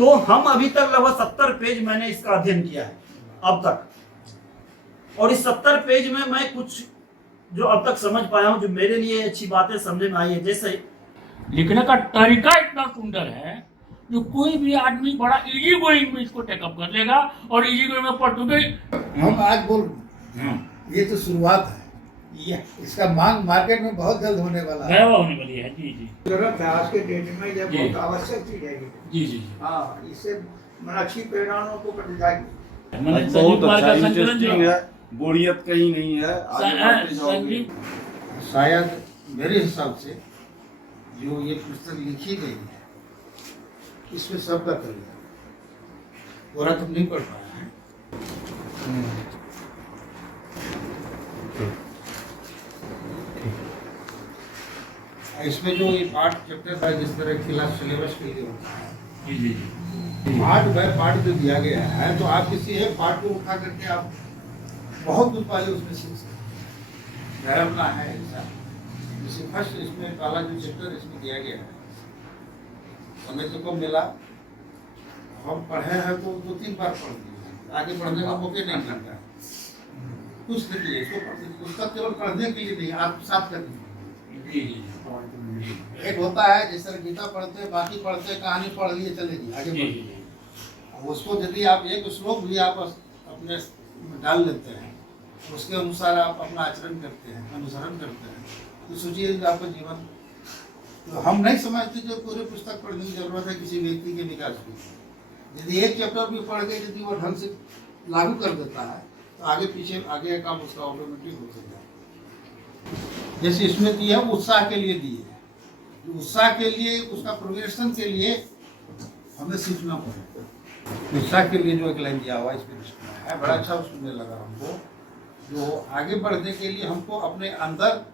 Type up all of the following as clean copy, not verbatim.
तो हम अभी तक लगभग 70 पेज मैंने इसका अध्ययन किया है अब तक, और इस 70 पेज में मैं कुछ जो अब तक समझ पाया हूं, जो मेरे लिए अच्छी बातें समझ में आई है। जैसे लिखने का तरीका इतना सुंदर है जो कोई भी आदमी बड़ा इजी गोइंग में इसको टेकअप कर लेगा और इजी गोइंग में पढ़ चुके। हम आज बोल रहे हैं, ये तो शुरुआत है, ये इसका मांग मार्केट में बहुत जल्द होने वाला है, होने वाली है। जी जी जरूरत है आज के डेट में, ये जी। बहुत आवश्यक चीज है ये। जी जी हाँ, इससे अच्छी प्रेरणाओं को बढ़ जाएगी। मैंने बहुत संजीव कुमार अच्छा का संकलन इंटरेस्टिंग जो है, बोरियत कहीं नहीं है। आगे बढ़ते जाओगे। संजीव शायद मेरे हिसाब से जो ये पुस्तक लिखी गई है इसमें सबका तरीका पूरा तुम नहीं पढ़ पाया है। इसमें जो ये पार्ट चैप्टर था, जिस तरह क्लास सिलेबस के लिए होता है, जी जी जी पार्ट बाय पार्ट जो दिया गया है, तो आप किसी एक पार्ट को उठा करके आप बहुत कुछ पहले उसमें सीख सकते हैं। धर्म का है ऐसा, जैसे फर्स्ट इसमें पहला जो चैप्टर इसमें दिया गया है, हमें तो कब मिला, हम पढ़े हैं तो 2-3 बार पढ़ दिए, आगे पढ़ने का मौके नहीं मिलता है। कुछ लिखिए इसको, पुस्तक केवल पढ़ने के लिए नहीं, आत्मसात करने के लिए। एक होता है जिस तरह गीता पढ़ते हैं, बाकी पढ़ते हैं, कहानी पढ़ लिए चलेगी आगे जी बढ़, जी उसको यदि आप एक श्लोक भी आप अपने में डाल लेते हैं, उसके अनुसार आप अपना आचरण करते हैं, अनुसरण करते हैं, तो सोचिए आपका जीवन। तो हम नहीं समझते जो पूरी पुस्तक पढ़ने की जरूरत है किसी व्यक्ति के विकास की। यदि एक चैप्टर भी पढ़ के यदि वो ढंग से लागू कर देता है तो आगे पीछे आगे का काम उसका ऑटोमेटिक हो सकता है। जैसे इसमें दिया है उत्साह के लिए दिए, उत्साह के लिए, उसका प्रोग्रेशन के लिए हमें सीखना पड़ेगा। उत्साह के लिए जो एक लाइन दिया हुआ इसमें है, बड़ा अच्छा सुनने लगा हमको। जो आगे बढ़ने के लिए हमको अपने अंदर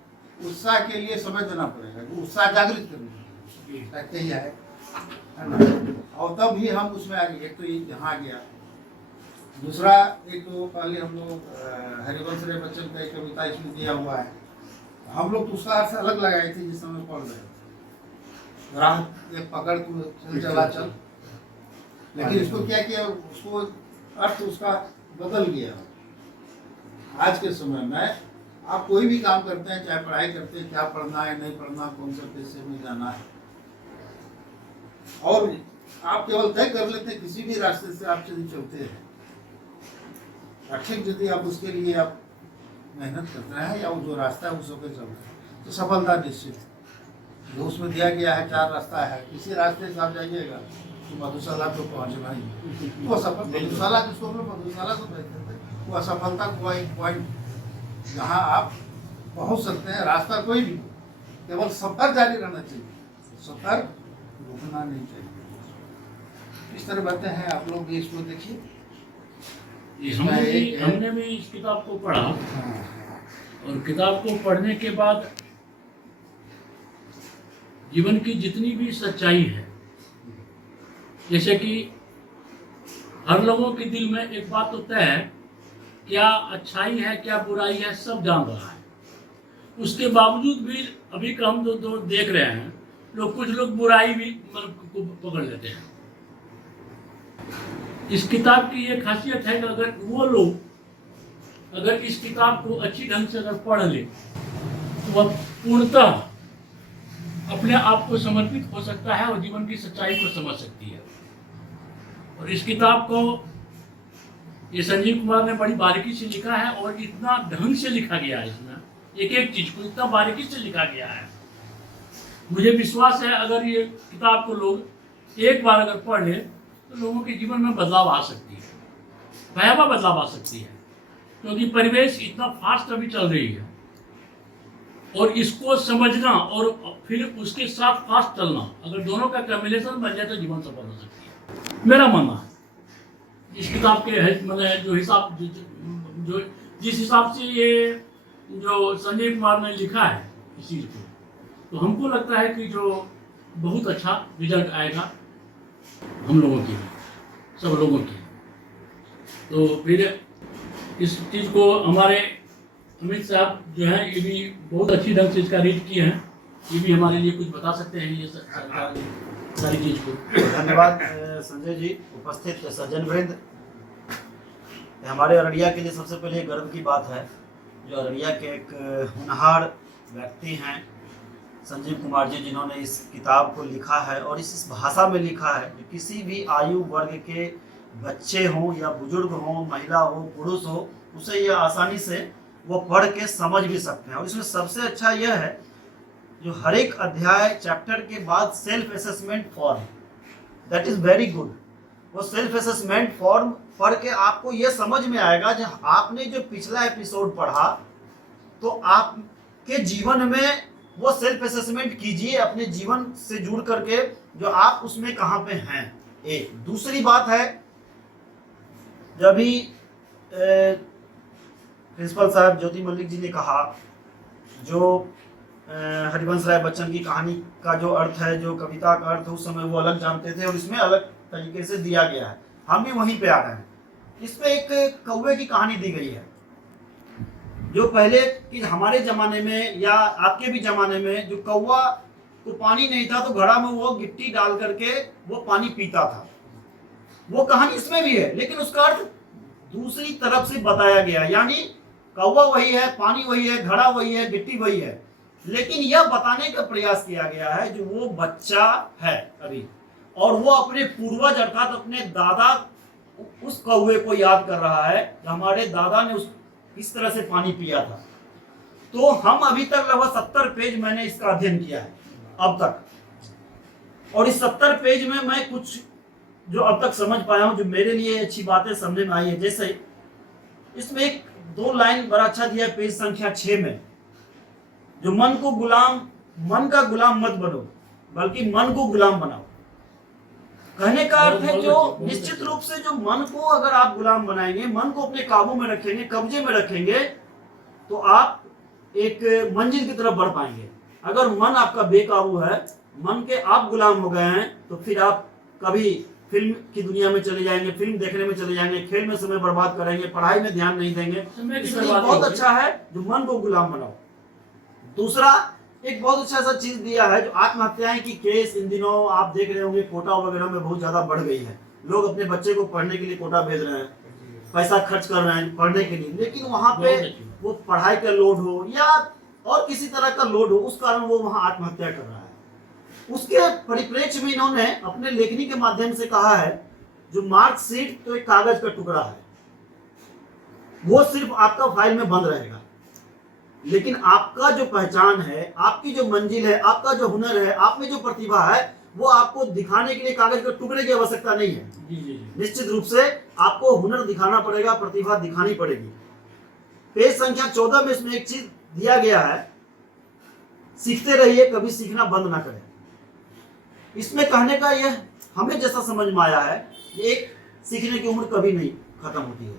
उत्साह के लिए समय देना पड़ेगा, उत्साह जागृत करना चाहिए है ना, और तब ही हम उसमें आगे। एक तो ये यहाँ आ गया, दूसरा एक तो पहले हम लोग हरिवंश राय बच्चन का एक कविता इसमें दिया हुआ है, हम लोग तो उसका अर्थ अलग लगाए थे जिस समय पढ़ रहे थे, राह एक पकड़ तू चला चल, लेकिन इसको क्या किया, उसको अर्थ उसका बदल गया। आज के समय में आप कोई भी काम करते हैं, चाहे पढ़ाई करते हैं, क्या पढ़ना है नहीं पढ़ना, कौन से पैसे में जाना है, और आप केवल तय कर लेते हैं किसी भी रास्ते से आप यदि चलते हैं, ठीक यदि आप उसके लिए आप मेहनत करते हैं या वो जो रास्ता है उस पर चल रहे हैं तो सफलता निश्चित है। जो उसमें दिया गया है 4 रास्ता है, किसी रास्ते से आप जाइएगा तो मधुशाला तो पहुँचना ही, वो सफल मधुशाला जिसको मधुशाला तो कहते हैं, वो असफलता का एक पॉइंट जहाँ आप पहुँच सकते हैं। रास्ता कोई भी, केवल सफर जारी रहना चाहिए, सफर रुकना नहीं चाहिए। इस तरह बातें हैं, आप लोग भी इसको देखिए। हमने भी इस किताब को पढ़ा, और किताब को पढ़ने के बाद जीवन की जितनी भी सच्चाई है, जैसे कि हर लोगों के दिल में एक बात होता है, क्या अच्छाई है क्या बुराई है सब जान रहा है, उसके बावजूद भी अभी का हम जो देख रहे हैं लोग, कुछ लोग बुराई भी मतलब पकड़ लेते हैं। इस किताब की ये खासियत है कि अगर वो लोग अगर इस किताब को अच्छी ढंग से अगर पढ़ ले तो वह पूर्णतः अपने आप को समर्पित हो सकता है और जीवन की सच्चाई को समझ सकती है। और इस किताब को ये संजीव कुमार ने बड़ी बारीकी से लिखा है, और इतना ढंग से लिखा गया है, इसमें एक एक चीज को इतना बारीकी से लिखा गया है। मुझे विश्वास है अगर ये किताब को लोग एक बार अगर पढ़ ले तो लोगों के जीवन में बदलाव आ सकती है, भयावह बदलाव आ सकती है, क्योंकि परिवेश इतना फास्ट अभी चल रही है, और इसको समझना और फिर उसके साथ फास्ट चलना, अगर दोनों का कॉम्बिनेशन बन जाए तो जीवन सफल हो सकती है। मेरा मानना है इस किताब के मतलब जो हिसाब जो जिस हिसाब से ये जो संजीव कुमार ने लिखा है इस चीज़ को, तो हमको लगता है कि जो बहुत अच्छा रिजल्ट आएगा हम लोगों के, सब लोगों के। तो फिर इस चीज़ को हमारे अमित साहब जो हैं ये भी बहुत अच्छी ढंग से इसका रीड किए हैं, ये भी हमारे लिए कुछ बता सकते हैं ये सरकार। सारी चीज को। धन्यवाद संजय जी, उपस्थित सज्जन वृंद। हमारे अररिया के लिए सबसे पहले गर्व की बात है जो अररिया के एक होनहार व्यक्ति हैं संजीव कुमार जी, जिन्होंने इस किताब को लिखा है और इस भाषा में लिखा है कि किसी भी आयु वर्ग के बच्चे हों या बुजुर्ग हों, महिला हो, पुरुष हो, उसे यह आसानी से वो पढ़ के समझ भी सकते हैं। और इसमें सबसे अच्छा यह है जो हर एक अध्याय चैप्टर के बाद self assessment form, that is very good. वो सेल्फ असेसमेंट फॉर्म पढ़ के आपको ये समझ में आएगा जब आपने जो पिछला एपिसोड पढ़ा तो आपके जीवन में वो सेल्फ असेसमेंट कीजिए अपने जीवन से जुड़ करके जो आप उसमें कहाँ पे हैं। एक दूसरी बात है, जब भी प्रिंसिपल साहब ज्योति मल्लिक जी ने कहा जो हरिवंश राय बच्चन की कहानी का जो अर्थ है, जो कविता का अर्थ है, उस समय वो अलग जानते थे और इसमें अलग तरीके से दिया गया है। हम भी वहीं पे आ रहे हैं। इसमें एक कौवे की कहानी दी गई है जो पहले कि हमारे ज़माने में या आपके भी ज़माने में जो कौवा को पानी नहीं था तो घड़ा में वो गिट्टी डाल करके वो पानी पीता था। वो कहानी इसमें भी है, लेकिन उसका अर्थ दूसरी तरफ से बताया गया। यानी कौवा वही है, पानी वही है, घड़ा वही है, गिट्टी वही है, लेकिन यह बताने का प्रयास किया गया है जो वो बच्चा है अभी और वो अपने पूर्वज अर्थात अपने दादा उस कौवे को याद कर रहा है कि हमारे दादा ने इस तरह से पानी पिया था। तो हम अभी तक लगभग 70 पेज मैंने इसका अध्ययन किया है अब तक, और इस 70 पेज में मैं कुछ जो अब तक समझ पाया हूं, जो मेरे लिए अच्छी बातें समझ में आई है। जैसे इसमें एक 2 लाइन बड़ा अच्छा दिया पेज संख्या 6 में, जो मन का गुलाम मत बनो बल्कि मन को गुलाम बनाओ। कहने का अर्थ है जो निश्चित रूप से जो मन को अगर आप गुलाम बनाएंगे, मन को अपने काबू में रखेंगे, कब्जे में रखेंगे, तो आप एक मंजिल की तरफ बढ़ पाएंगे। अगर मन आपका बेकाबू है, मन के आप गुलाम हो गए हैं, तो फिर आप कभी फिल्म की दुनिया में चले जाएंगे, फिल्म देखने में चले जाएंगे, खेल में समय बर्बाद करेंगे, पढ़ाई में ध्यान नहीं देंगे। इसलिए बहुत अच्छा है जो मन को गुलाम बनाओ। दूसरा एक बहुत अच्छा सा चीज दिया है जो आत्महत्याएं की केस इन दिनों आप देख रहे होंगे कोटा वगैरह में बहुत ज्यादा बढ़ गई है। लोग अपने बच्चे को पढ़ने के लिए कोटा भेज रहे हैं, पैसा खर्च कर रहे हैं पढ़ने के लिए, लेकिन वहां पे वो पढ़ाई का लोड हो या और किसी तरह का लोड हो, उस कारण वो वहां आत्महत्या कर रहा है। उसके परिप्रेक्ष्य में इन्होंने अपने लेखनी के माध्यम से कहा है जो मार्कशीट तो एक कागज का टुकड़ा है, वो सिर्फ आपका फाइल में बंद रहेगा, लेकिन आपका जो पहचान है, आपकी जो मंजिल है, आपका जो हुनर है, आप में जो प्रतिभा है, वो आपको दिखाने के लिए कागज के टुकड़े की आवश्यकता नहीं है। निश्चित रूप से आपको हुनर दिखाना पड़ेगा, प्रतिभा दिखानी पड़ेगी। पेज संख्या 14 में इसमें एक चीज दिया गया है, सीखते रहिए, कभी सीखना बंद ना करें। इसमें कहने का यह हमें जैसा समझ में आया है, एक सीखने की उम्र कभी नहीं खत्म होती है।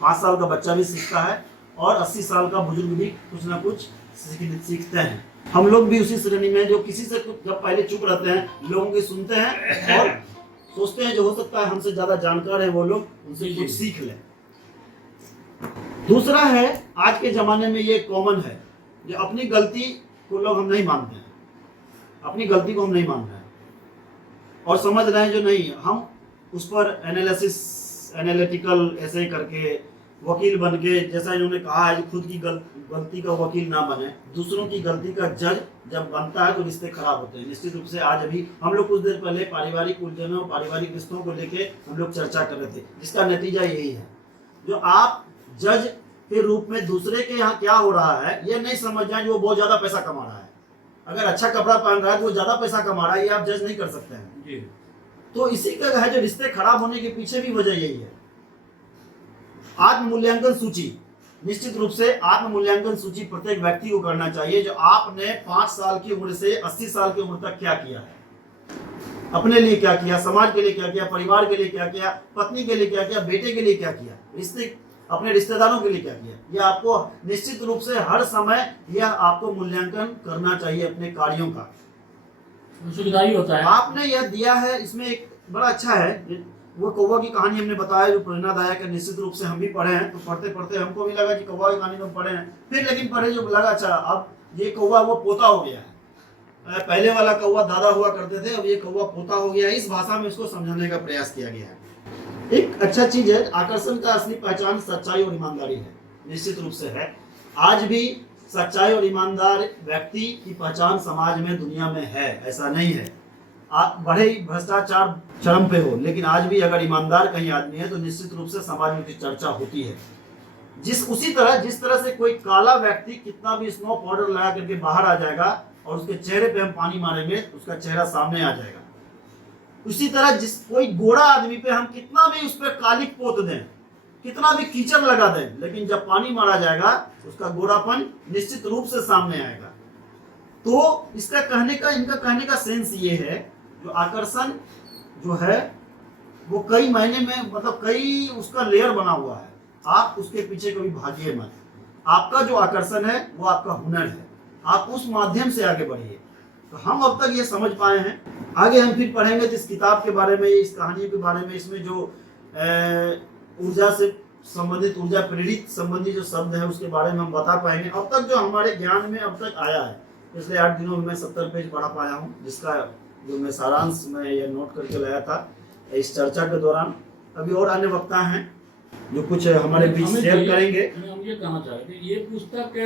5 साल का बच्चा भी सीखता है और 80 साल का बुजुर्ग भी कुछ ना कुछ सीखते हैं। हम लोग भी उसी श्रेणी में जो किसी से जब पहले चुप रहते हैं, लोगों की सुनते हैं और सोचते हैं जो हो सकता है हमसे ज्यादा जानकार है वो लोग, उनसे कुछ सीख लें। दूसरा है आज के जमाने में ये कॉमन है जो अपनी गलती को लोग हम नहीं मानते हैं, अपनी गलती को हम नहीं मान रहे हैं और समझ रहे हैं जो नहीं, हम उस पर एनालिटिकल ऐसे करके वकील बन के, जैसा इन्होंने कहा है, खुद की गलती का वकील ना बने, दूसरों की गलती का जज जब बनता है तो रिश्ते खराब होते हैं। निश्चित रूप से आज अभी हम लोग कुछ देर पहले पारिवारिक उलझनों, पारिवारिक रिश्तों को लेके हम लोग चर्चा कर रहे थे, जिसका नतीजा यही है जो आप जज के रूप में दूसरे के यहाँ क्या हो रहा है ये नहीं समझ जाए जो वो बहुत ज्यादा पैसा कमा रहा है। अगर अच्छा कपड़ा पहन रहा है तो वो ज्यादा पैसा कमा रहा है, ये आप जज नहीं कर सकते हैं। तो इसी का है जो रिश्ते खराब होने के पीछे भी वजह यही है। आत्म मूल्यांकन सूची, निश्चित रूप से आत्म मूल्यांकन सूची प्रत्येक व्यक्ति को करना चाहिए जो आपने 5 साल की उम्र से 80 साल की उम्र तक क्या किया है, अपने लिए क्या किया, समाज के लिए क्या किया, परिवार के लिए क्या किया, पत्नी के लिए क्या किया, बेटे के लिए क्या किया, अपने रिश्तेदारों के लिए क्या किया। यह आपको निश्चित रूप से हर समय यह आपको मूल्यांकन करना चाहिए अपने कार्यों का, सुखदायी होता है। आपने यह दिया है। इसमें एक बड़ा अच्छा है, वो कौवा की कहानी हमने बताया जो प्रेरणादायक है, निश्चित रूप से हम भी पढ़े हैं, तो पढ़ते पढ़ते हमको भी लगा कि कौवा की कहानी तो पढ़े हैं, फिर लेकिन पढ़े जो लगा अच्छा अब ये कौवा वो पोता हो गया है, पहले वाला कौवा दादा हुआ करते थे, अब ये कौवा पोता हो गया है। इस भाषा में इसको समझाने का प्रयास किया गया है। एक अच्छा चीज है, आकर्षण का असली पहचान सच्चाई और ईमानदारी है, निश्चित रूप से है। आज भी सच्चाई और ईमानदार व्यक्ति की पहचान समाज में, दुनिया में है, ऐसा नहीं है। बड़े ही भ्रष्टाचार चरम पे हो, लेकिन आज भी अगर ईमानदार कहीं आदमी है तो निश्चित रूप से समाज में उसकी चर्चा होती है। उसी तरह जिस तरह से कोई काला व्यक्ति कितना भी स्नो पाउडर लगा करके बाहर आ जाएगा और उसके चेहरे पे हम पानी मारेंगे तो उसका चेहरा सामने आ जाएगा। उसी तरह कोई गोरा आदमी पे हम कितना भी उस पर कालिक पोत दें, कितना भी कीचड़ लगा दें, लेकिन जब पानी मारा जाएगा उसका गोरापन निश्चित रूप से सामने आएगा। तो इनका कहने का सेंस ये है, जो आकर्षण जो है वो कई महीने में, मतलब कई उसका लेयर बना हुआ है। आप उसके पीछे कभी भागिए मत। आपका जो आकर्षण है वो आपका हुनर है, आप उस माध्यम से आगे बढ़िए। तो हम अब तक ये समझ पाए हैं। आगे हम फिर पढ़ेंगे तो इस किताब के बारे में, इस कहानी के बारे में, इसमें जो ऊर्जा से संबंधित, ऊर्जा प्रेरित संबंधी जो शब्द है उसके बारे में हम बता पाएंगे। अब तक जो हमारे ज्ञान में अब तक आया है, पिछले 8 दिनों में मैं 70 पेज पढ़ा पाया हूँ, जिसका जो मैं सारांश में ये नोट करके लाया था इस चर्चा के दौरान। अभी और अन्य वक्ता हैं जो कुछ हमारे बीच शेयर करेंगे। हम ये कहना चाह रहे थे, ये पुस्तक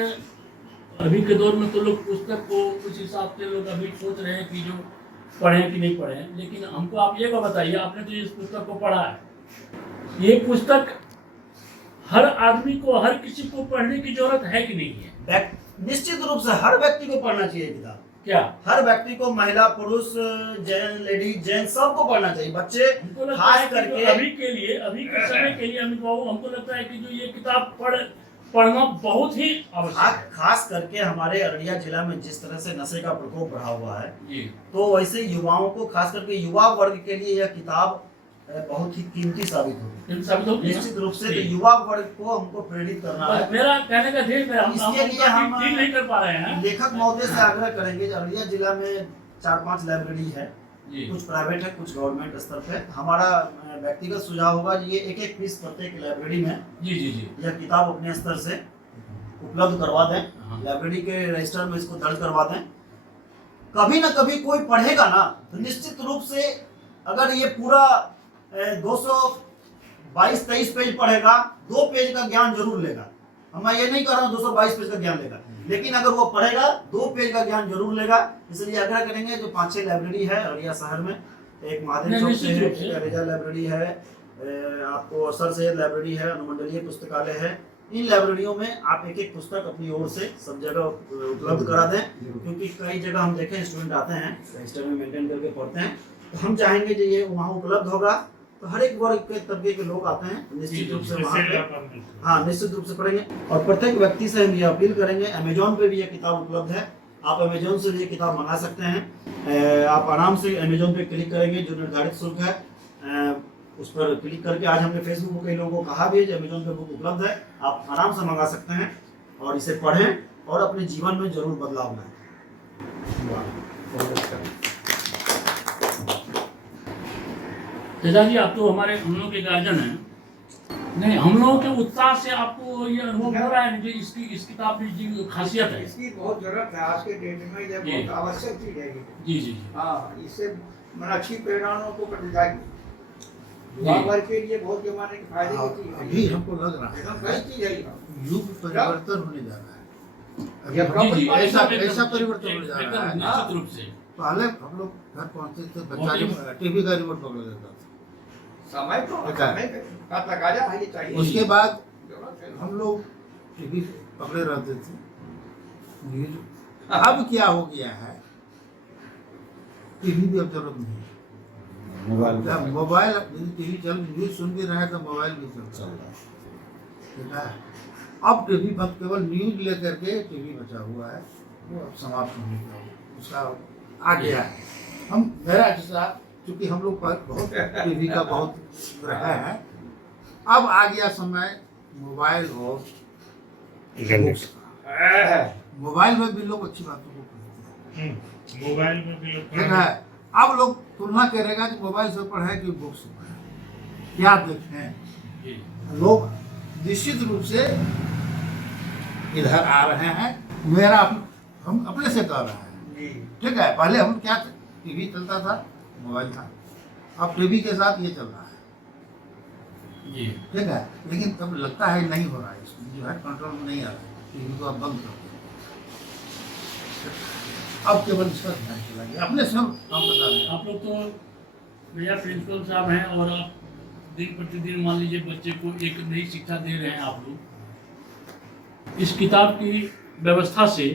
अभी के दौर में तो लोग पुस्तक को कुछ हिसाब से लोग अभी सोच रहे हैं कि जो पढ़ें कि नहीं पढ़ें, लेकिन हमको आप ये बताइए, आपने तो इस पुस्तक को पढ़ा है, ये पुस्तक हर आदमी को, हर किसी को पढ़ने की जरूरत है कि नहीं है? निश्चित रूप से हर व्यक्ति को पढ़ना चाहिए किताब। क्या हर व्यक्ति को, महिला पुरुष, जैन लेडीज, जैन, सबको पढ़ना चाहिए। बच्चे खास करके अभी के लिए, अभी के समय के लिए अमित बाबू, हमको लगता है कि जो ये किताब पढ़ना बहुत ही आवश्यक। खास करके हमारे अररिया जिला में जिस तरह से नशे का प्रकोप बढ़ा हुआ है जी, तो वैसे युवाओं को, खास करके युवा वर्ग के लिए यह किताब बहुत ही कीमती साबित होगी। निश्चित रूप से तो युवा वर्ग को हमको प्रेरित करना है। मेरा कहने का ध्येय है, इसके लिए हम नहीं कर पा रहे हैं। लेखक महोदय से आग्रह करेंगे। अररिया जिला में 4-5 लाइब्रेरी है, कुछ प्राइवेट है, कुछ गवर्नमेंट स्तर पे। हमारा व्यक्तिगत सुझाव होगा ये एक पीस प्रत्येक लाइब्रेरी में जी जी जी यह किताब अपने स्तर से उपलब्ध करवा दें। लाइब्रेरी के रजिस्टर में इसको दर्ज करवा दें। कभी ना कभी कोई पढ़ेगा ना तो निश्चित रूप से, अगर ये पूरा 222-23 पेज पढ़ेगा, 2 पेज का ज्ञान जरूर लेगा। मैं ये नहीं कह रहा हूँ 222 पेज का ज्ञान लेगा, लेकिन अगर वो पढ़ेगा 2 पेज का ज्ञान जरूर लेगा। इसलिए आग्रह करेंगे, जो 5-6 लाइब्रेरी है अररिया शहर में, एक महादेव चौक से है, एक अरेजा लाइब्रेरी है, आपको सर सैयद लाइब्रेरी है, अनुमंडलीय पुस्तकालय है। इन लाइब्रेरियों में आप एक पुस्तक अपनी ओर से सब जगह उपलब्ध करा दें, क्योंकि कई जगह हम देखें स्टूडेंट आते हैं, रजिस्टर में मेंटेन करके पढ़ते हैं, तो हम चाहेंगे कि ये वहाँ उपलब्ध होगा तो हर एक वर्ग के तबके के लोग आते हैं, निश्चित रूप से वहाँ पे निश्चित रूप से पढ़ेंगे। और प्रत्येक व्यक्ति से हम ये अपील करेंगे, अमेजोन पे भी ये किताब उपलब्ध है, आप अमेजोन से ये किताब मंगा सकते हैं। आप आराम से अमेजोन पे क्लिक करेंगे, जो निर्धारित शुल्क है उस पर क्लिक करके, आज हमने फेसबुक पर कई लोगों को कहा भी है कि अमेजोन पे बुक उपलब्ध है, आप आराम से मंगा सकते हैं और इसे पढ़ें और अपने जीवन में जरूर बदलाव लाएं। तेजा जी, आप तो हम लोग के गार्जियन हैं, नहीं, हम लोगों के उत्साह से आपको ये अनुभव हो रहा है कि इस किताब की खासियत है, इसकी बहुत जरूरत है आज के डेट में, ये बहुत आवश्यक चीज है। जी जी हाँ, इससे अच्छी प्रेरणाओं को पढ़ जाएगी, युवा वर्ग के लिए बहुत जमाने के फायदे की चीज है। अभी हमको लग रहा है सही चीज है, युग परिवर्तन होने जा रहा है। जी, ऐसा परिवर्तन होने जा रहा है। निश्चित रूप से पहले हम लोग घर पहुंचते थे, बच्चा टीवी का रिमोट पकड़ लेता था, समय का तकाजा है, ये चाहिए। उसके बाद हम लोग टीवी पकड़े रहते थे, न्यूज। अब क्या हो गया है, टीवी भी अब जरूरत नहीं है, मोबाइल टीवी चल, न्यूज सुन भी रहे तो मोबाइल भी चल रहा है। अब टीवी बंद, केवल न्यूज लेकर के टीवी बचा हुआ है, वो अब समाप्त होने का उसका आ गया है। हम मेरा जैसा, क्योंकि हम लोग बहुत टीवी का बहुत रहा है, अब आ गया समय मोबाइल और मोबाइल में भी लोग अच्छी बातों को पढ़ते हैं, मोबाइल में भी लोग ठीक है। अब लोग तुलना करेगा कि मोबाइल से पढ़े कि बुक से पढ़े, क्या देखें। लोग निश्चित रूप से इधर आ रहे हैं। हम अपने से कह रहे हैं, जी ठीक है, पहले हम क्या थे, टीवी चलता था, मोबाइल था, अब टीवी के साथ ये चल रहा है, जी ठीक है। लेकिन तब लगता है नहीं हो रहा है, इसमें जो है कंट्रोल में नहीं आ रहा है, टीवी को अब बंद कर दो। अब केवल इसका ध्यान चला गया, अपने सब काम बता रहे हैं। आप लोग तो भैया प्रिंसिपल साहब हैं और आप दिन प्रतिदिन मान लीजिए बच्चे को एक नई शिक्षा दे रहे हैं आप लोग। इस किताब की व्यवस्था से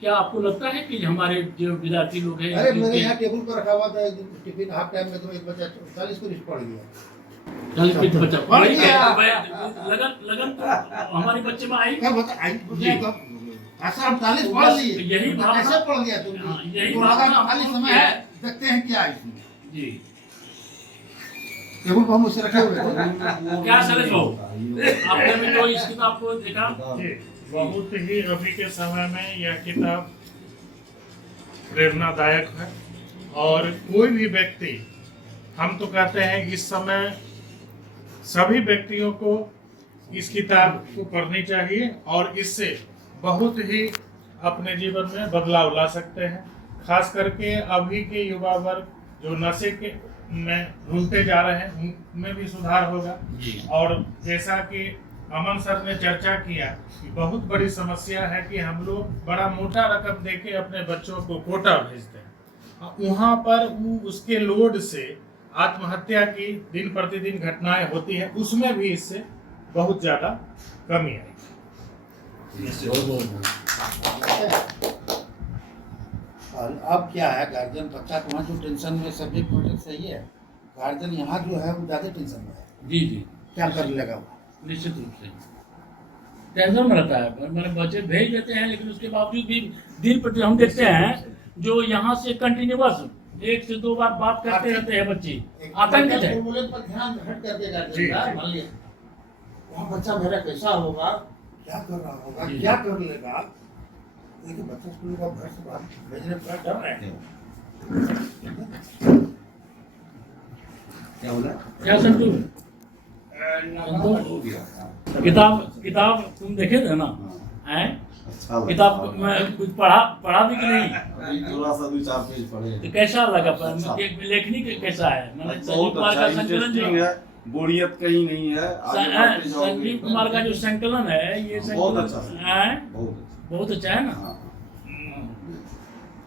क्या आपको लगता है कि हमारे जो विद्यार्थी लोग हैं अरे मेरे यहाँ टेबल पर रखा हुआ था, एक दिन टिफिन हाफ टाइम में तो एक बच्चा 40 को पढ़ गया। 40 मिनट बच्चा पढ़ वही गया। लगन लगन तो हमारे बच्चे में आई। क्या बता ऐसा हम 40 पढ़ लिए, यही भावना- कैसे पढ़ गया तुम? हाँ, यही तो लगा भावना खाली हमको समय है। है, देखते हैं क्या है इसमें। जी टेबल पर हम उसे रखे हुए थे। क्या सरेश बाबू, आपने भी तो इस किताब को देखा? बहुत ही अभी के समय में यह किताब प्रेरणादायक है और कोई भी व्यक्ति, हम तो कहते हैं इस समय सभी व्यक्तियों को इस किताब को पढ़नी चाहिए और इससे बहुत ही अपने जीवन में बदलाव ला सकते हैं। खास करके अभी के युवा वर्ग जो नशे के में घूमते जा रहे हैं उनमें भी सुधार होगा। और जैसा कि अमन सर ने चर्चा किया कि बहुत बड़ी समस्या है कि हम लोग बड़ा मोटा रकम देके अपने बच्चों को कोटा भेजते हैं, वहाँ पर उसके लोड से आत्महत्या की दिन प्रतिदिन घटनाएं होती हैं, उसमें भी इससे बहुत ज़्यादा कमी आई। और अब क्या है, गार्जियन बच्चा को वहाँ जो टेंशन में सब्जेक्ट मैटर सही है, गार्जियन यहाँ जो है वो ज़्यादा टेंशन में है। जी जी क्या कर लेगा वो? निश्चित रूप से टेंशन में रहता है। मैंने बच्चे भेज देते हैं लेकिन उसके बावजूद भी दिन प्रति हम देखते हैं जो यहाँ से कंटिन्यूअस 1 से 2 बार बात करते रहते हैं बच्चे, आतंकित है। बोले पर ध्यान हट कर देगा। जी, मान लिया वहाँ बच्चा मेरा कैसा होगा, क्या कर रहा होगा, जी। क्या कर लेगा। देखिए बच्चा स्कूल का घर से बाहर भेजने पर डर रहे हैं। क्या बोला? क्या संतु किताब तुम देखे थे ना? हैं अच्छा लगा। किताब में कुछ पढ़ा भी कि नहीं? अभी थोड़ा सा 2-4 पेज पढ़े। तो कैसा लगा? अच्छा। लेखनी कैसा है? मैंने संजीव बहुत कुमार अच्छा, का संकलन इंटरेस्टिंग है, बोरियत कहीं नहीं है। आगे बढ़ते जाओगे। संजीव कुमार का जो संकलन है ये बहुत संकलन अच्छा है। है, बहुत बहुत अच्छा है ना। हाँ।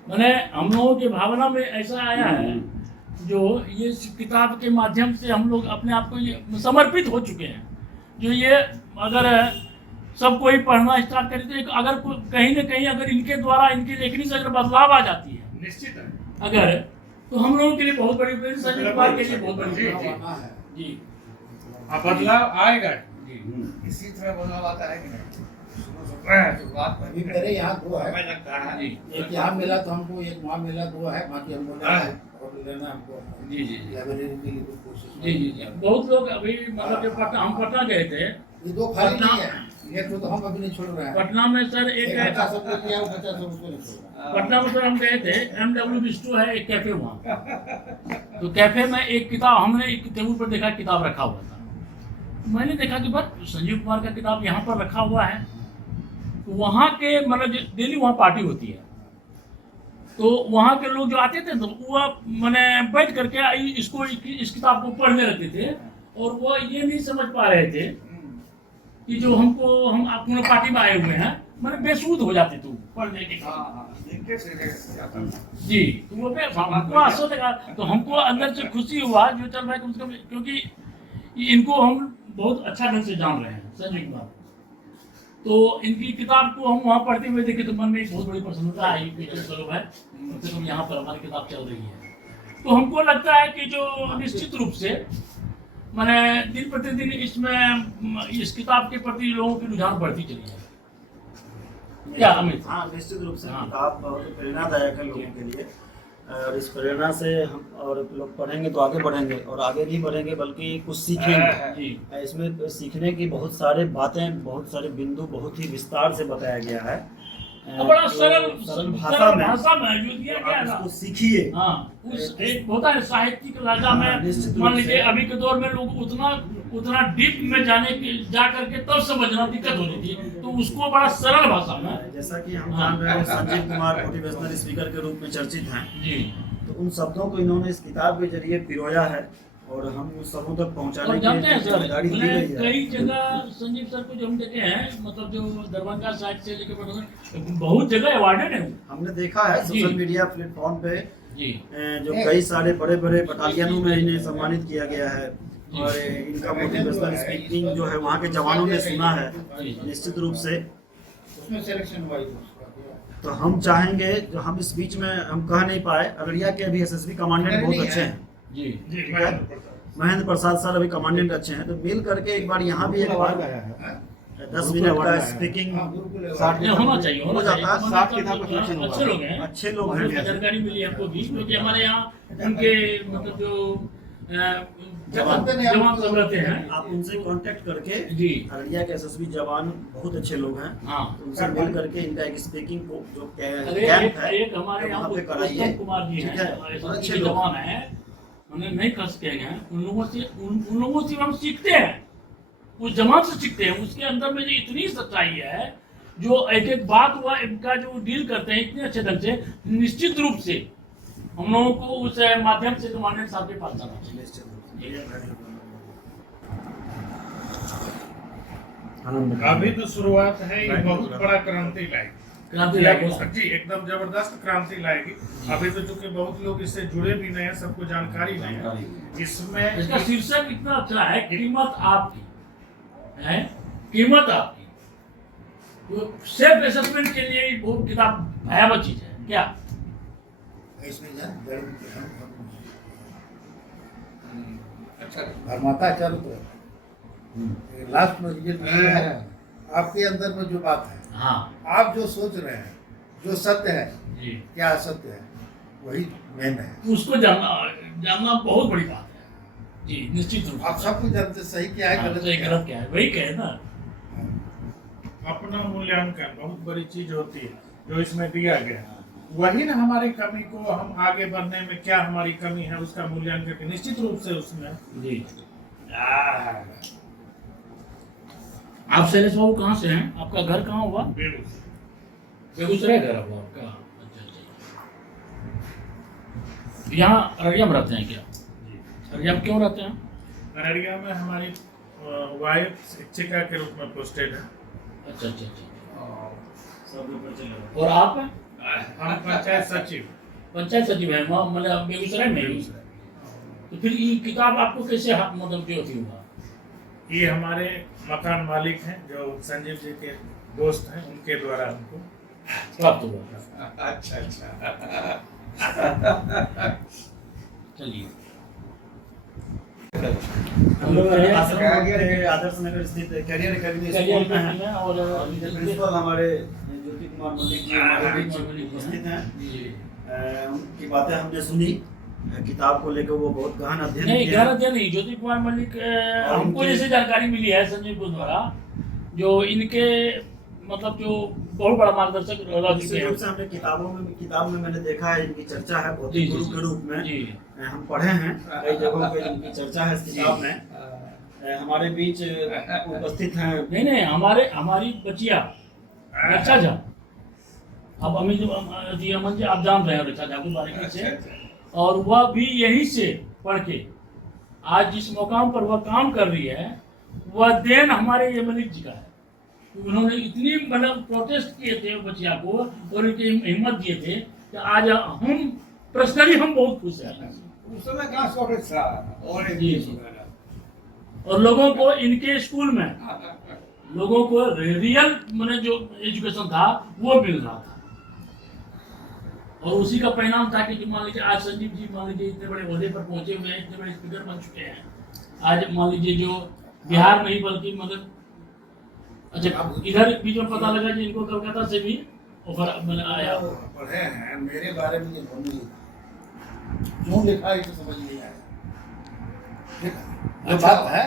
मैंने हम लोगों की भावना में ऐसा आया है जो ये किताब के माध्यम से हम लोग अपने आप को ये समर्पित हो चुके हैं। जो ये अगर सब कोई पढ़ना स्टार्ट करे तो अगर कहीं ना कहीं अगर इनके द्वारा इनकी लेखनी से अगर बदलाव आ जाती है निश्चित है। अगर, तो हम लोगों के लिए बहुत बड़ी संजीव कुमार के लिए बहुत बड़ी जी, बात जी। है। जी अब बदलाव आएगा। इसी तरह बदलाव आता है कि नहीं? शुरुआत में अभी मेरे यहाँ 2 है, समय लगता है। जी एक यहाँ मिला तो हमको, एक वहाँ मिला, 2 है, बाकी हमको लेना है और लेना हमको जी जी जी लाइब्रेरी के लिए कुछ कोशिश जी जी जी बहुत लोग अभी मतलब जब हम पटना गए थे, ये 2 खाली नहीं है, एक तो हम अभी नहीं छोड़ रहे हैं। पटना में सर एक एक बच्चा सबको किया, वो बच्चा सब उसको नहीं छोड़ रहा। पटना में सर हम गए थे, MW बिस्टो है एक कैफे वहाँ, तो कैफे में एक किताब हमने एक टेबल पर देखा, किताब रखा हुआ था। मैंने देखा कि बस संजीव कुमार का किताब यहाँ पर रखा हुआ है। तो वहाँ के मतलब डेली वहाँ पार्टी होती है, तो वहाँ के लोग जो आते थे तो वो मैंने बैठ करके इसको इस किताब को पढ़ने लगते थे और वो ये नहीं समझ पा रहे थे कि जो हम अपने पार्टी में आए हुए हैं, मैंने बेसूध हो जाते थे पढ़ने के कारण। जी तो वो हमको आश्चर्य लगा, तो हमको अंदर से खुशी हुआ जो चल भाई कम से कम, क्योंकि इनको हम बहुत अच्छा ढंग से जान रहे हैं संजीव कुमार। तो इनकी किताब को हम वहाँ पढ़ते हुए देखे तो मन में एक बहुत बड़ी प्रसन्नता आई कि चलो भाई कम से कम यहाँ पर हमारी किताब चल रही है। तो हमको लगता है कि जो निश्चित रूप से मैंने दिन प्रतिदिन इसमें इस किताब के प्रति लोगों की रुझान बढ़ती चली है। क्या अमित? हाँ निश्चित रूप से हाँ। किताब बहुत प्रेरणादायक है लोगों के लिए, और इस प्रेरणा से हम और लोग पढ़ेंगे तो आगे बढ़ेंगे, और आगे नहीं बढ़ेंगे बल्कि कुछ सीखेंगे। जी इसमें सीखने की बहुत सारे बातें, बहुत सारे बिंदु बहुत ही विस्तार से बताया गया है। बड़ा जो सरल भाषा में भाषा में जो दिया गया आप ना, उसको सीखिए। हाँ उस एक होता है साहित्यिक लहजा हाँ, में। निश्चित रूप मान लीजिए से। अभी के दौर में लोग उतना उतना डीप में जा करके तब समझना दिक्कत होती थी, तो उसको बड़ा सरल भाषा में जैसा कि हम जान रहे हैं संजीव कुमार मोटिवेशनल स्पीकर के रूप में चर्चित हैं, जी। तो उन शब्दों को इन्होंने इस किताब के जरिए पिरोया है और हम उस सबों तक पहुंचाने और की जानते हैं सर, जिम्मेदारी दी मैंने गई है। कई जगह संजीव सर को जो हम देखे हैं, मतलब जो दरभंगा साइड से लेकर बहुत जगह अवार्डेड है। हमने देखा है जी। सोशल मीडिया प्लेटफॉर्म पे जी जो कई सारे बड़े बड़े बटालियनों में इन्हें सम्मानित किया गया है और इनका मोटिवेशनल स्पीकिंग जो है वहाँ के जवानों ने सुना है निश्चित रूप से। उसमें सिलेक्शन हुआ ही था। तो हम चाहेंगे, जो हम इस बीच में हम कह नहीं पाए, अररिया के अभी एसएसबी कमांडेंट बहुत अच्छे हैं, जी जी ठीक है, महेंद्र प्रसाद सर अभी कमांडेंट अच्छे हैं, तो मिल करके एक बार यहाँ भी एक बार 10 मिनट का स्पीकिंग ये होना चाहिए, हो जाता है। 60 किताब का selection हुआ। अच्छे लोग हैं, अच्छे लोग हमें हैं। जानकारी मिली हमको भी, क्योंकि हमारे यहाँ उनके मतलब जो जवान सब रहते हैं। आप उनसे कांटेक्ट करके, जी अररिया के एसएसबी जवान बहुत अच्छे लोग हैं, हाँ। तो उनसे मिल करके इनका एक स्पीकिंग को जो अरे कैंप है एक हमारे यहाँ वहाँ पे उत्तम कराइए, कुमार जी ठीक हैं, है, हमारे बहुत अच्छे अच्छे लोग जवान हैं, उन्हें नहीं कस के हैं, उन लोगों से हम सीखते हैं, उस जवान से सीखते हैं। उसके अंदर में जो इतनी सच्चाई है, जो एक एक बात हुआ इनका जो डील करते हैं इतने अच्छे ढंग से, निश्चित रूप से हम लोगों को उस माध्यम से कमांडेंट साहब के पास जाना चाहिए। अभी तो शुरुआत है, ये बहुत बड़ा क्रांति लाएगी। क्रांति लाएगी। जी एकदम जबरदस्त क्रांति लाएगी। अभी तो चूंकि बहुत लोग इससे जुड़े भी नहीं है, सबको जानकारी नहीं है। इसमें इसका शीर्षक इतना अच्छा है, कीमत आपकी है, कीमत आपकी। तो सेल्फ असेसमेंट के लिए ये बहुत किताब भयावह चीज है क्या? इसमें भरमाता है चारों तरफ। लास्ट में रिजल्ट ये है, आपके अंदर में जो बात है, हाँ आप जो सोच रहे हैं, जो सत्य है, जी, क्या असत्य है, वही मेन है। उसको जानना बहुत बड़ी बात है जी, निश्चित रूप से। आप सब कुछ जानते हैं, सही क्या है, हाँ, गलत सही क्या गलत क्या है, वही कहे ना। अपना मूल्यांकन बहुत बड़ी चीज होती है, जो इसमें दिया गया है। वही ना हमारी कमी को, हम आगे बढ़ने में क्या हमारी कमी है उसका मूल्यांकन निश्चित रूप से उसमें। जी आप शैलेश बाबू कहाँ से हैं? आपका घर कहाँ हुआ? बेगूसराय घर हुआ आपका? अच्छा अच्छा। यहाँ अररिया में रहते हैं क्या? अररिया में क्यों रहते हैं? अररिया में हमारी वाइफ शिक्षिका के रूप में पोस्टेड है। अच्छा अच्छा अच्छा। सब ऊपर चले और आप? हम पंचायत सचिव। पंचायत सचिव हैं वहाँ, मतलब बेगूसराय में ही। तो फिर ये किताब आपको कैसे मतलब जो थी हुआ? ये हमारे मकान मालिक हैं जो संजीव जी के दोस्त हैं, उनके द्वारा हमको प्राप्त हुआ। अच्छा अच्छा। चलिए हम लोग आश्रम के आदर्श नगर स्थित कैरियर एकेडमी स्कूल में हैं और प्रिंसिपल हमारे ज्योति कुमार मलिक जी हमारे बीच उपस्थित हैं। उनकी बातें हमने सुनी, किताब को लेकर वो बहुत गहन अध्ययन नहीं किया। गलत नहीं, ज्योति कुमार मलिक हमको जैसे जानकारी मिली है संजीव को द्वारा, जो इनके मतलब जो बहुत बड़ा मार्गदर्शक रह चुके निश्चित रूप से हैं। हमने किताब में मैंने देखा है, इनकी चर्चा है जी, भौतिक जी, गुरु जी। के रूप में। जी हम पढ़े हैं कई जगहों पे इनकी चर्चा है इस किताब में। हमारे बीच उपस्थित हैं नहीं हमारी बचिया रक्षा झा, अब अमित जी अमन जी आप जान रहे हैं रक्षा झा को बारीकी से, और वह भी यहीं से पढ़ के आज जिस मुकाम पर वह काम कर रही है, वह देन हमारे ये मलिक जी का है। उन्होंने इतनी मतलब प्रोटेस्ट किए थे बचिया को और उनकी हिम्मत दिए थे कि आज हम पर्सनली हम बहुत खुश हैं। उस समय कहाँ शॉर्टेज था और जी, जी। और लोगों को इनके स्कूल में लोगों को रियल मैंने जो एजुकेशन था वो मिल रहा था, और उसी का परिणाम था कि मान लीजिए आज संजीव जी मान लीजिए इतने बड़े ओहदे पर पहुंचे हुए हैं, इतने बड़े स्पीकर बन चुके हैं। आज मान लीजिए जो बिहार में ही बल्कि मतलब अच्छा इधर बीच में पता लगा कि इनको कोलकाता से भी ऑफर मैंने आया। पढ़े हैं, मेरे बारे में क्यों लिखा है समझ नहीं आया। जो बात है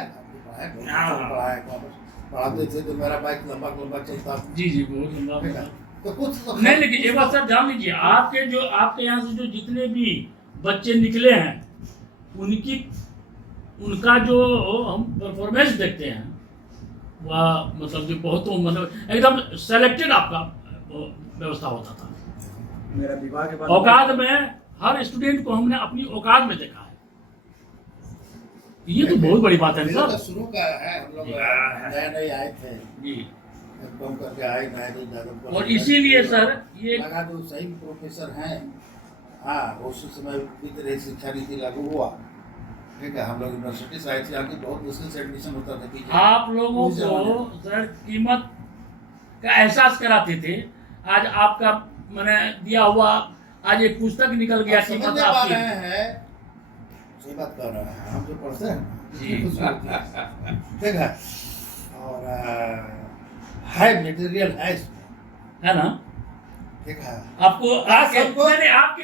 पढ़ाते थे तो मेरा बाइक लंबा चलता। जी बहुत लंबा। तो कुछ तो नहीं लेकिन एक बात सर जान लीजिए, आपके यहाँ से जो जितने भी बच्चे निकले हैं उनका जो हम परफॉर्मेंस देखते हैं वह मतलब जो बहुत मतलब एकदम सेलेक्टेड आपका व्यवस्था होता था। मेरा विवाह के बाद औकात में हर स्टूडेंट को हमने अपनी औकात में देखा है। ये तो बहुत बड़ी बात है मेरा तो सर। शुरू का है, हम लोग नए नए आए थे, जी। कम करके आए नए नए और इसीलिए सर ये लगा जो सही प्रोफेसर हैं। हाँ, उस समय भी तरह शिक्षा नीति लागू हुआ। ठीक है, हम लोग यूनिवर्सिटी से आए थे, यहाँ की बहुत मुश्किल से एडमिशन होता था कि आप लोगों को सर कीमत का एहसास कराते थे। आज आपका मैंने दिया हुआ आज एक पुस्तक निकल गया समझ कीमत नहीं पा आपकी। रहे हैं, सही बात कर रहे हैं, हम जो पढ़ते हैं जी। ठीक है, और है मटेरियल है इसमें, है ना? ठीक है। आपको आपके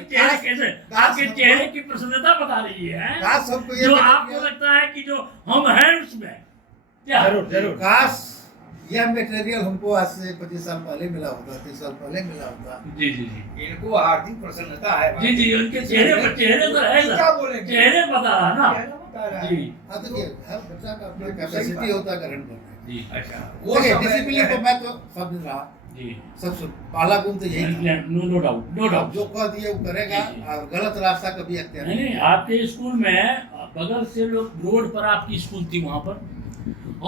चेहरे कैसे आपके चेहरे की प्रसन्नता बता रही है काश सबको ये जो material- आपको लगता है कि जो हम हैं उसमें क्या काश यह मटेरियल हमको आज से 25 साल पहले मिला होता, 30 साल पहले मिला होता। जी जी जी इनको हार्दिक प्रसन्नता है। जी जी उनके चेहरे पर चेहरे तो है क्या सर। बोलेंगे? चेहरे बता रहा ना। कहना बता रहा है। जी हाँ, देखिए हर बच्चा का अपना कैपेसिटी होता है ग्रहण करने का। जी अच्छा, देखिए समय डिसिप्लिन को मैं तो समझ रहा, जी सबसे पहला गुण तो यही था। नो डाउट नो आप डाउट। जो कह दिए वो करेगा, जी, जी। और गलत रास्ता कभी अख्तियार नहीं नहीं आपके स्कूल में बगल से लोग रोड पर आपकी स्कूल थी वहां पर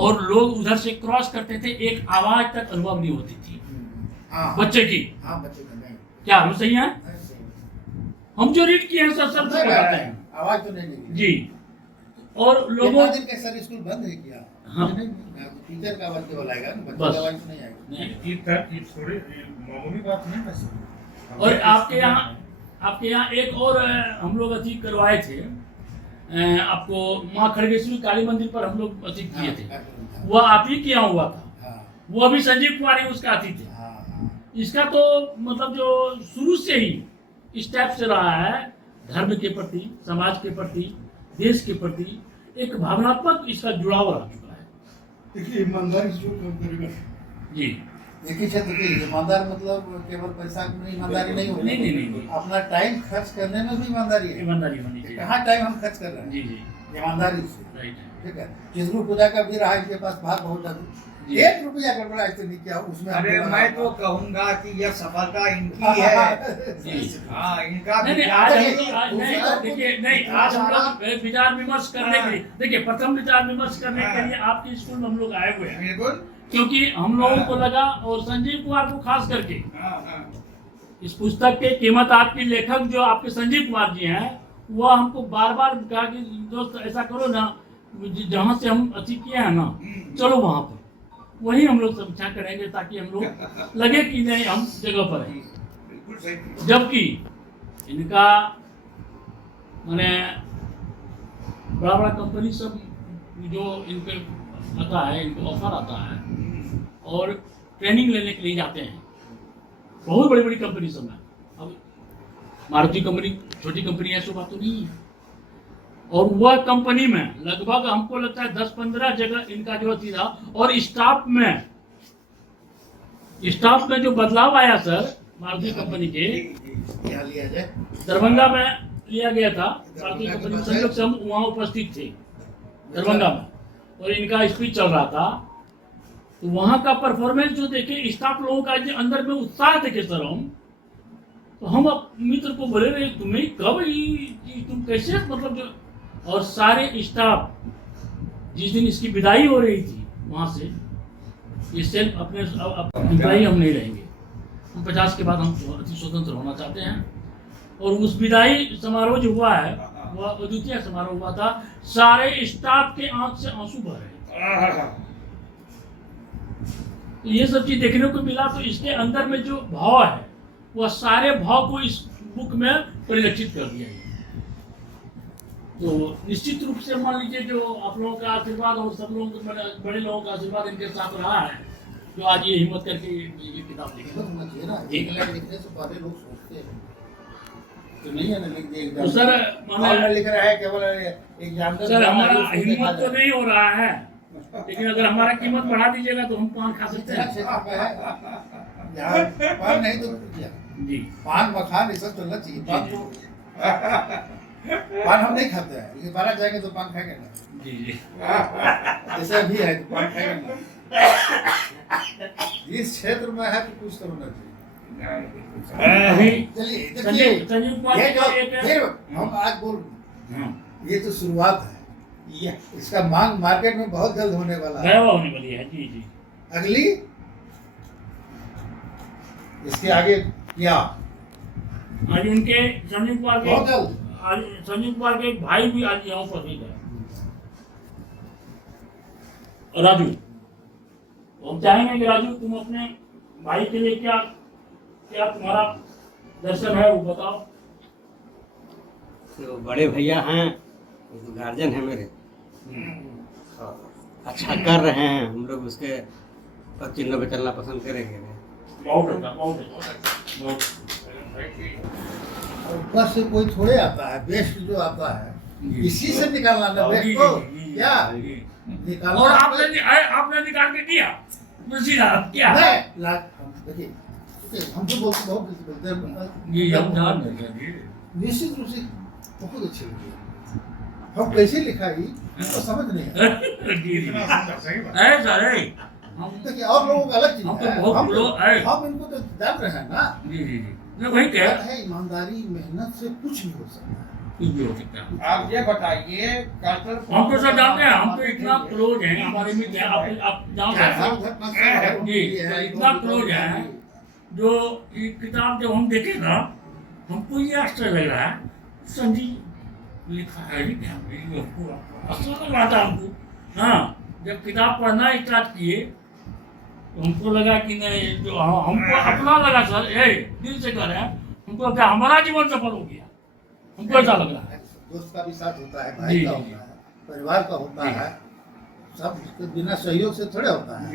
और लोग उधर से क्रॉस करते थे, एक आवाज तक अनुभव नहीं होती थी हाँ बच्चे की। हाँ, बच्चे का नहीं क्या हम सही हैं? ऐसे ही। हम जो रीड किए हैं सब सब नहीं, बताते हैं। आवाज तो नहीं निकली। जी और लोगों लोगों दिन के सर स्कूल बंद है क्या? हाँ। नहीं, टीचर का आवाज केवल आएगा, बच्चे बस। का आवाज तो नहीं आएगा। नहीं। ये थोड़ी मामूली बात नहीं है। और आपके यहाँ एक और हम लोग अति करवाए थे आपको माँ खड़गेश्वरी काली मंदिर पर हम लोग अति किए थे। हाँ, वह आप ही किया हुआ था। हाँ, वो अभी संजीव कुमार ही उसका अति थे। हाँ, हाँ। इसका तो मतलब जो शुरू से ही इस टाइप से रहा है धर्म के प्रति, समाज के प्रति, देश के प्रति एक भावनात्मक इसका जुड़ाव रह चुका है। देखिए ईमानदारी से जो काम करेगा, जी एक ही क्षेत्र की ईमानदार मतलब केवल पैसा में ईमानदारी नहीं होगी। नहीं। अपना टाइम खर्च करने में भी ईमानदारी है। ईमानदारी होनी चाहिए। कहाँ टाइम हम खर्च कर रहे हैं? जी जी ईमानदारी से। राइट है। ठीक है, चित्रकूट पूजा का भी रहा, इनके पास भाग बहुत जी। अधिक। 1 रुपया गड़बड़ा ऐसे नहीं किया उसमें। अरे हमको मैं लगा- तो कहूंगा कि यह सफलता इनकी है। जी। हाँ, इनका नहीं विचार आज है। हम लोग आज नहीं देखिए नहीं आज हम लोग विचार विमर्श करने के लिए देखिए प्रथम विचार विमर्श करने के लिए आपके स्कूल में हम लोग आए हुए हैं बिल्कुल। क्योंकि हम लोगों को लगा और संजीव कुमार को खास करके हाँ, हाँ। इस पुस्तक के कीमत आपके लेखक जो आपके संजीव कुमार जी हैं वह हमको बार बार कहा कि दोस्त ऐसा करो ना जहाँ से हम अति किए हैं ना चलो वहाँ पर वही हम लोग समीक्षा करेंगे ताकि हम लोग लगे कि नहीं हम जगह पर हैं। बिल्कुल सही। जबकि इनका माने बड़ा बड़ा कंपनी सब जो इनके आता है इनको ऑफर आता है और ट्रेनिंग लेने के लिए जाते हैं बहुत बड़ी बड़ी कंपनी सब है। अब मारुति कंपनी छोटी कंपनी है, ऐसी बात तो नहीं है। और वह कंपनी में लगभग हमको लगता है 10-15 जगह इनका जो था और स्टाफ में जो बदलाव आया सर मारुति कंपनी के यहाँ लिया जाए। दरभंगा में लिया गया था। मारुति कंपनी में संयोग से हम वहाँ उपस्थित थे दरभंगा में और इनका स्पीच चल रहा था तो वहाँ का परफॉर्मेंस जो देखे स्टाफ लोगों का जो अंदर में उत्साह देखे सर हम तो हम मित्र को बोले रहे तुम्हें कब तुम कैसे मतलब जो और सारे स्टाफ जिस दिन इसकी विदाई हो रही थी वहाँ से ये सिर्फ अपने एम्प्लॉई हम नहीं रहेंगे, हम 50 के बाद हम अति स्वतंत्र होना चाहते हैं। और उस विदाई समारोह जो हुआ है वह अद्वितीय समारोह हुआ था। सारे स्टाफ के आंख से आंसू बह रहे थे। तो ये सब चीज देखने को मिला। तो इसके अंदर में जो भाव है वह सारे भाव को इस बुक में परिलक्षित कर दिया है। तो निश्चित रूप से मान लीजिए जो आप लोगों का आशीर्वाद और सब लोगों के बड़े लोगों का आशीर्वाद इनके साथ रहा है जो आज ये हिम्मत करके ये किताब लिखी। हिम्मत होना चाहिए ना, एक लाइन लिखने से पहले लोग सोचते हैं तो नहीं है ना लिख दिए तो सर माने लिख रहा है केवल एग्जाम सर हमारा हिम्मत तो नहीं हो रहा है लेकिन अगर हमारा कीमत बढ़ा दीजिएगा तो हम पान खा सकते हैं। क्षेत्र पे है यहाँ पान नहीं तो क्या जी पान मखान ये सब चलना चाहिए। पान तो पान हम नहीं खाते हैं, लेकिन बारात जाएंगे तो पान खाएंगे ना। जी जी ऐसा भी है तो पान खाएंगे ना। इस क्षेत्र में है तो कुछ तो होना चाहिए। अभी चलिए संजीव देखिए, कुमार ये जी जो का एक फिर हम आज बोल रहे हैं, हाँ, ये तो शुरुआत है। ये इसका मांग मार्केट में बहुत जल्द होने वाला है। भयावह होने वाली है। जी जी अगली इसके आगे क्या आज उनके संजीव कुमार बहुत के जल्द आज संजीव कुमार के एक भाई भी आज यहाँ उपस्थित है, राजू। हम चाहेंगे कि राजू तुम अपने भाई के लिए क्या क्या तुम्हारा दर्शन है वो बताओ। तो बड़े भैया हैं, वो तो गार्जियन है मेरे, और अच्छा कर रहे हैं, हम लोग उसके पद चिन्ह पे चलना पसंद करेंगे। बहुत अच्छा बहुत अच्छा बहुत ऊपर से कोई थोड़े आता है, बेस्ट जो आता है जी। इसी से निकालना ना जी, बेस्ट जी, को जी, जी, क्या जी। निकालना। और आपने निकाल के दिया मुझे क्या नहीं, देखिए हम तो बोलते हैं जी हम जान रहे हैं जी। निश्चित रूप से बहुत अच्छी लगी। हम कैसे लिखाई तो समझ नहीं आया। जी जी सही बात। है सर हम देखिए और लोगों का अलग चीज हम तो है, बहुत लोग हैं। हम इनको तो जान रहे हैं ना। जी जी जी मैं वही कह बात है ईमानदारी मेहनत से कुछ भी हो सकता है। कुछ भी हो सकता है। आप ये बताइए कल्चर हम तो सब जानते हैं, हम तो इतना क्लोज हैं, हमारे मित्र हैं, आप जानते हैं जी, तो इतना क्लोज है जो ये किताब जब हम देखे ना हमको ये आश्चर्य लग रहा है, संजीव लिखा है ये क्या, ये हमको आश्चर्य लग रहा था हमको। हाँ जब किताब पढ़ना स्टार्ट किए तो हमको लगा कि नहीं, जो हमको अपना लगा सर, ये दिल से कह रहे हैं, हमको क्या हमारा जीवन सफल हो गया, हमको ऐसा लग रहा है। दोस्त का भी साथ होता है, भाई का होता है, परिवार का होता है, सब के बिना सहयोग से थोड़े होता है।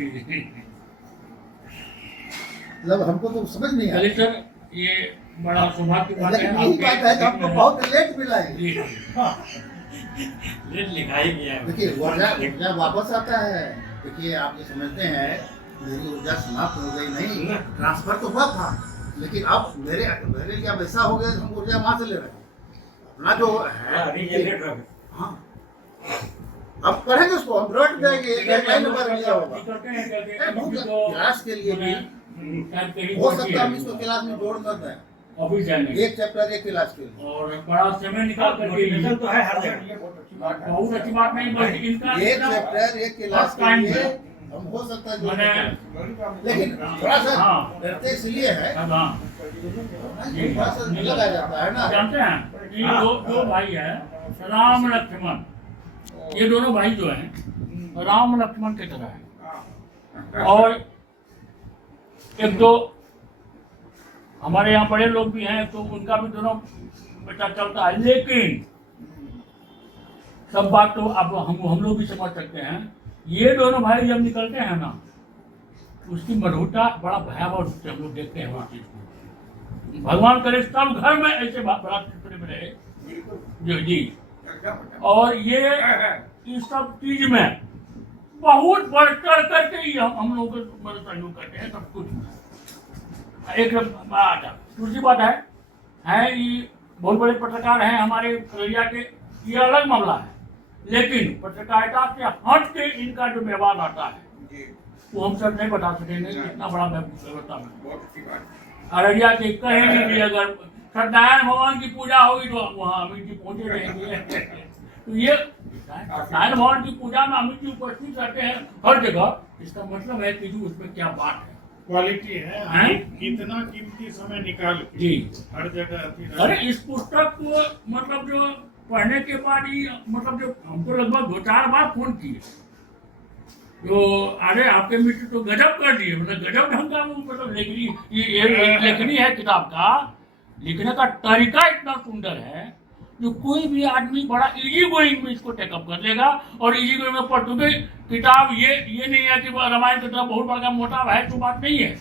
मतलब हमको तो समझ नहीं चलिए आया। सर ये बड़ा सौभाग्य की बात लेकिन है यही बात है कि हमको बहुत लेट मिला है। जी। लेट लिखा ही गया है। देखिए ऊर्जा वापस आता है। देखिए आप ये समझते हैं मेरी ऊर्जा समाप्त हो गई, नहीं ट्रांसफर तो हुआ था, लेकिन अब मेरे लिए अब ऐसा हो गया कि हम ऊर्जा वहां से ले रहे हैं अपना जो है। हाँ अब पढ़ेंगे उसको, हम रोट देंगे, एक लाइन नंबर लिया होगा। क्लास के लिए भी हो सकता है हम इसको क्लास में जोड़ कर दें, ऑफिस जाएंगे एक चैप्टर एक क्लास के लिए। और बड़ा समय निकाल कर तो है हर जगह। बहुत अच्छी बात नहीं, बल्कि इनका एक चैप्टर एक क्लास के लिए हम हो सकता है जोड़ दें। लेकिन थोड़ा सा हाँ। डरते इसलिए है हाँ थोड़ा सा लगा जाता है ना। जानते हैं ये दो भाई है राम लक्ष्मण, ये दोनों भाई जो हैं राम लक्ष्मण की तरह है। और एक दो हमारे यहाँ बड़े लोग भी हैं तो उनका भी दोनों बेटा चलता है, लेकिन सब बात तो अब हम लोग भी समझ सकते हैं। ये दोनों भाई जब निकलते हैं ना उसकी मधुरता बड़ा भयावह रूप से हम लोग देखते हैं उस चीज को। भगवान करे सब घर में ऐसे बड़ा चित्र में रहे जो जी। और ये इस सब चीज में बहुत बढ़ चढ़ करके ही हम लोग मदद सहयोग करते हैं सब कुछ। एक बात दूसरी बात है ये बहुत बड़े पत्रकार हैं हमारे एरिया के, ये अलग मामला है, लेकिन पत्रकारिता से हट के इनका जो व्यवहार आता है वो हम सब नहीं बता सकेंगे कितना बड़ा व्यवस्था है। अररिया के कहीं भी अगर सत्यनारायण भगवान की पूजा होगी तो वहाँ अमित जी पहुंचे रहेंगे। तो ये सत्यनारायण भगवान की पूजा में अमित जी उपस्थित रहते हैं हर जगह, इसका मतलब है कि जो उसमें क्या बात है, क्वालिटी है। हैं? इतना कीमती समय निकाल के जी। हर जगह अति अरे इस पुस्तक को मतलब जो पढ़ने के बाद ही मतलब जो हमको लगभग 2-4 बार फोन किए तो अरे आपके मित्र तो गजब कर दिए, मतलब गजब ढंग का वो मतलब लेखनी है किताब का, लिखने का तरीका इतना सुंदर है जो कोई भी आदमी बड़ा इजी गोइंग में इसको टेकअप कर लेगा और इजी गोइंग में पढ़। क्योंकि किताब ये नहीं है कि रामायण की तरह बहुत बड़ा मोटा है तो बात नहीं है,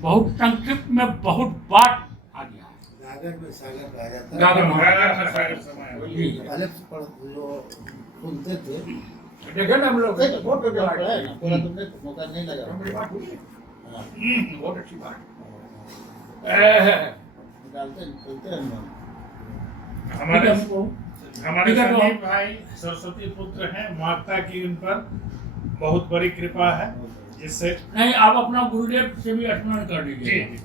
बहुत संक्षिप्त में बहुत बात आ गया है। गागर में सागर कहा जाता है। गागर पहले जो सुनते थे देखे ना हम लोग बहुत पढ़ा है ना, पूरा तुमने मौका नहीं लगा। बहुत अच्छी बात डालते हैं, खोलते हैं हम। हमारे हमको हमारे ठीक है, तो संदीप भाई सरस्वती पुत्र हैं, माता की उन पर बहुत बड़ी कृपा है, जिससे नहीं, आप अपना गुरुदेव से भी स्मरण कर लीजिए। जी